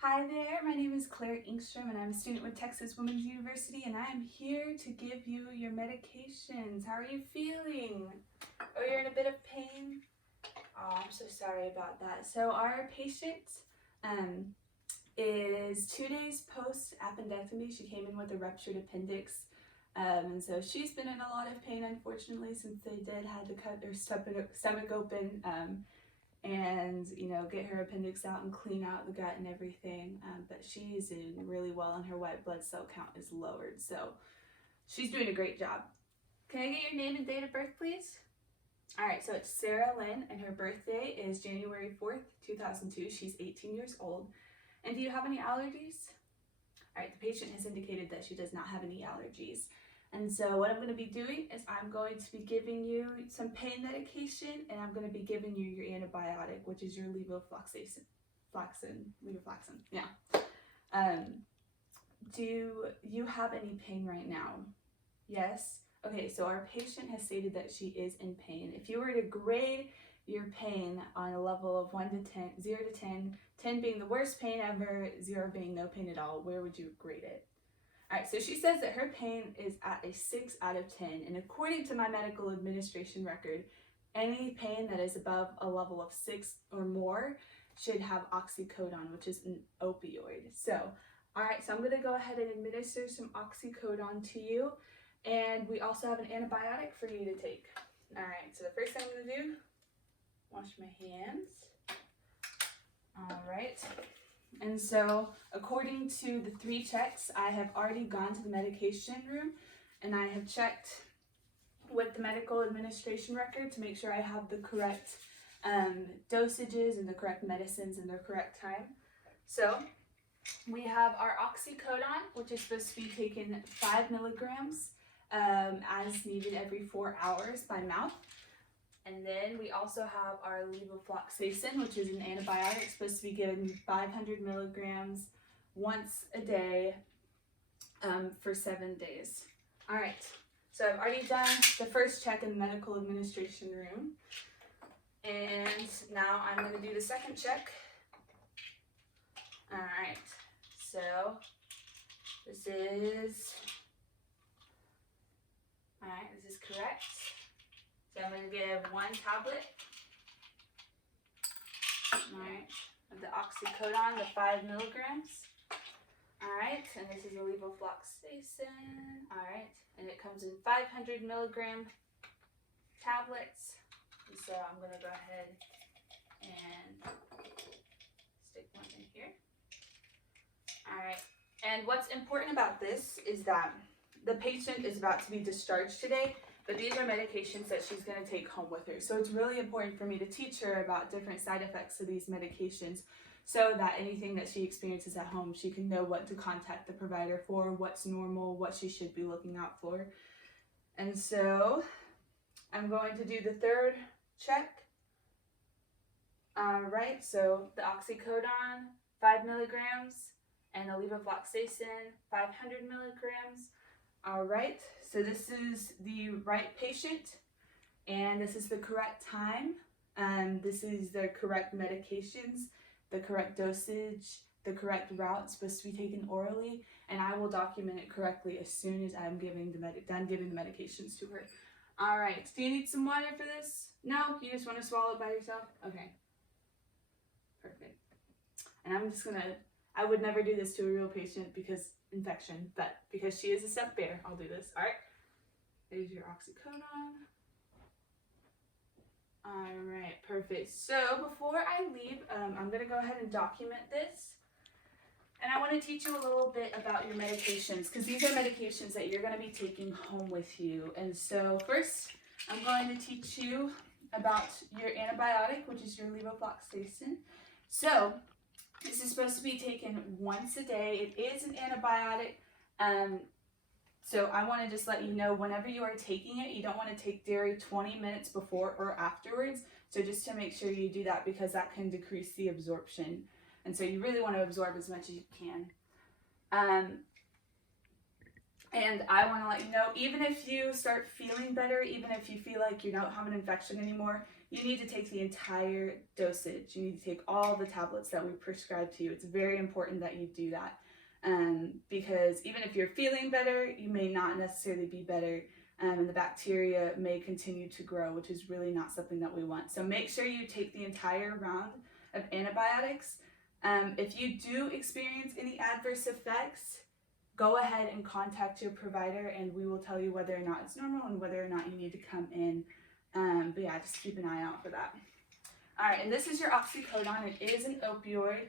Hi there, my name is Claire Inkstrom and I'm a student with Texas Women's University and I am here to give you your medications. How are you feeling? Oh, you're in a bit of pain? Oh, I'm so sorry about that. So our patient is 2 days post appendectomy. She came in with a ruptured appendix. And so she's been in a lot of pain, unfortunately, since they had to cut her stomach open. And get her appendix out and clean out the gut and everything, but she's doing really well and her white blood cell count is lowered, so she's doing a great job. Can I get your name and date of birth, please? Alright, so it's Sarah Lynn and her birthday is January 4th, 2002. She's 18 years old. And do you have any allergies? Alright, the patient has indicated that she does not have any allergies. And so what I'm going to be doing is I'm going to be giving you some pain medication and I'm going to be giving you your antibiotic, which is your levofloxacin. Levofloxacin, yeah. Do you have any pain right now? Yes? Okay, so our patient has stated that she is in pain. If you were to grade your pain on a level of 1 to 10, 0 to 10, 10 being the worst pain ever, 0 being no pain at all, where would you grade it? Alright, so she says that her pain is at a 6 out of 10, and according to my medical administration record, any pain that is above a level of 6 or more should have oxycodone, which is an opioid. So, alright, so I'm going to go ahead and administer some oxycodone to you, and we also have an antibiotic for you to take. Alright, so the first thing I'm going to do, wash my hands. Alright. And so, according to the 3 checks, I have already gone to the medication room and I have checked with the medical administration record to make sure I have the correct dosages and the correct medicines in the correct time. So, we have our oxycodone, which is supposed to be taken 5 milligrams as needed every 4 hours by mouth. And then we also have our levofloxacin, which is an antibiotic supposed to be given 500 milligrams once a day for 7 days. All right, so I've already done the first check in the medical administration room. And now I'm going to do the second check. All right, so this is correct. So I'm going to give 1 tablet, alright, of the oxycodone, the 5 milligrams. Alright, and this is a levofloxacin, alright, and it comes in 500 milligram tablets. And so I'm going to go ahead and stick one in here. Alright, and what's important about this is that the patient is about to be discharged today, but these are medications that she's going to take home with her. So it's really important for me to teach her about different side effects of these medications so that anything that she experiences at home, she can know what to contact the provider for, what's normal, what she should be looking out for. And so I'm going to do the third check. Right, so the oxycodone, 5 milligrams, and the levofloxacin, 500 milligrams. All right, so this is the right patient, and this is the correct time, and this is the correct medications, the correct dosage, the correct route supposed to be taken orally, and I will document it correctly as soon as I'm done giving the medications to her. All right, do you need some water for this? No, you just want to swallow it by yourself? Okay, perfect. And I would never do this to a real patient because infection, but because she is a stuffed bear, I'll do this. All right, there's your oxycodone. All right, perfect. So before I leave, I'm going to go ahead and document this. And I want to teach you a little bit about your medications because these are medications that you're going to be taking home with you. And so first, I'm going to teach you about your antibiotic, which is your levofloxacin. So this is supposed to be taken once a day. It is an antibiotic. So I want to just let you know whenever you are taking it, you don't want to take dairy 20 minutes before or afterwards. So just to make sure you do that because that can decrease the absorption. And so you really want to absorb as much as you can. And I want to let you know, even if you start feeling better, even if you feel like you don't have an infection anymore, you need to take the entire dosage. You need to take all the tablets that we prescribe to you. It's very important that you do that, because even if you're feeling better, you may not necessarily be better, and the bacteria may continue to grow, which is really not something that we want. So make sure you take the entire round of antibiotics. If you do experience any adverse effects, go ahead and contact your provider, and we will tell you whether or not it's normal and whether or not you need to come in. But yeah, just keep an eye out for that. All right, and this is your oxycodone. It is an opioid,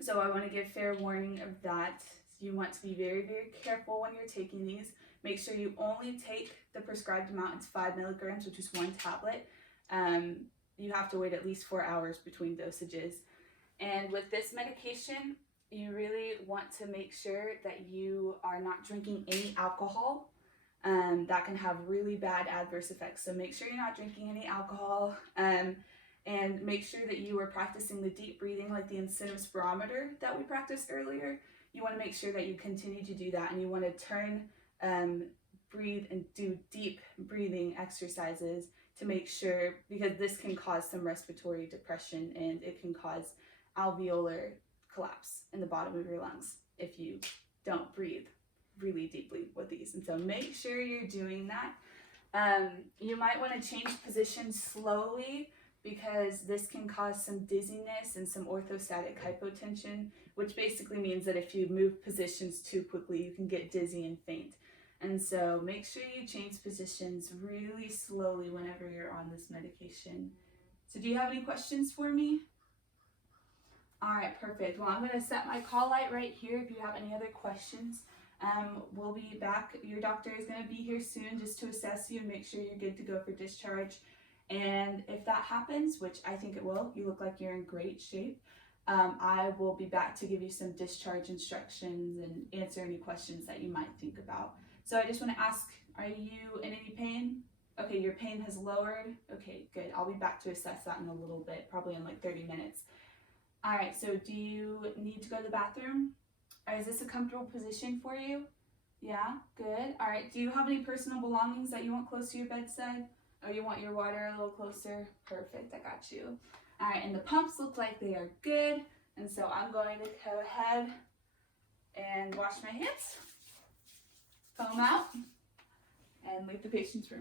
so I want to give fair warning of that. You want to be very, very careful when you're taking these. Make sure you only take the prescribed amount. It's 5 milligrams, which is 1 tablet. You have to wait at least 4 hours between dosages. And with this medication, you really want to make sure that you are not drinking any alcohol. That can have really bad adverse effects. So make sure you're not drinking any alcohol, and make sure that you are practicing the deep breathing, like the incentive spirometer that we practiced earlier. You want to make sure that you continue to do that, and you want to breathe and do deep breathing exercises to make sure, because this can cause some respiratory depression and it can cause alveolar collapse in the bottom of your lungs if you don't breathe really deeply with these. And so make sure you're doing that. You might want to change positions slowly, because this can cause some dizziness and some orthostatic hypotension, which basically means that if you move positions too quickly, you can get dizzy and faint. And so make sure you change positions really slowly whenever you're on this medication. So do you have any questions for me? All right, perfect. Well, I'm going to set my call light right here if you have any other questions. We'll be back. Your doctor is going to be here soon just to assess you and make sure you're good to go for discharge. And if that happens, which I think it will, you look like you're in great shape, I will be back to give you some discharge instructions and answer any questions that you might think about. So I just want to ask, are you in any pain? Okay, your pain has lowered. Okay, good. I'll be back to assess that in a little bit, probably in like 30 minutes. All right, so do you need to go to the bathroom? Or is this a comfortable position for you? Yeah, good. All right, do you have any personal belongings that you want close to your bedside? Oh, you want your water a little closer? Perfect, I got you. All right, and the pumps look like they are good. And so I'm going to go ahead and wash my hands, foam out, and leave the patient's room.